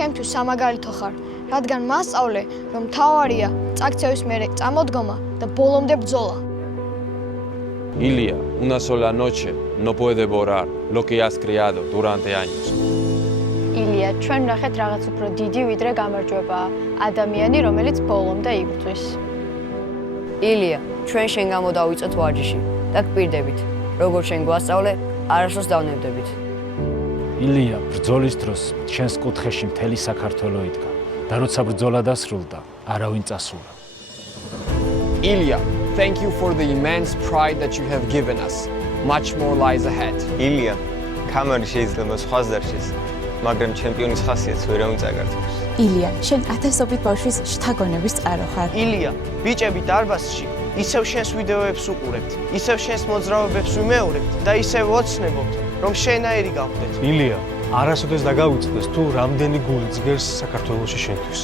ჩემთვის სამაგალითო ხარ, რადგან მასწავლე, რომ მთავარია წაქცევის მერე წამოდგომა და ბოლომდე ბრძოლა. Ilia, una sola noche no puede borrar lo que has creado durante años. ილია, ჩვენ ნახეთ რაღაც უფრო დიდი ვიდრე გამარჯვებაა, ადამიანი, რომელიც ბოლომდე იბრძვის. ილია, ჩვენ შენ გამო დავიწყეთ ვარჯიში და გპირდებით, როგორც შენ გვასწავლე, არასდროს დავნებდებით. ილია, ბრძოლის დროს შენს კუთხეში მთელი საქართველო იდგა და როცა ბრძოლა დასრულდა, არავინ წასულა. Ilia, thank you for the immense pride that you have given us. Much more lies ahead. ილია, კამარი შეიძლება სხვას დარჩეს, მაგრამ ჩემპიონის ხასიათს ვერავინ წაგართავს. ილია, შენ ათასობით ბავშვის შთაგონების წყარო ხარ. ილია, ბიჭები დარბაზში ისევ შენს ვიდეოებს უყურებთ, ისევ შენს მოძრაობებს ვიმეორებთ და ისევ ოცნებობთ, რომ შენაირი გავხდეთ. ილია, არასოდეს დაგავიწყდეს თუ რამდენი გული ძგერს საქართველოში შენთვის.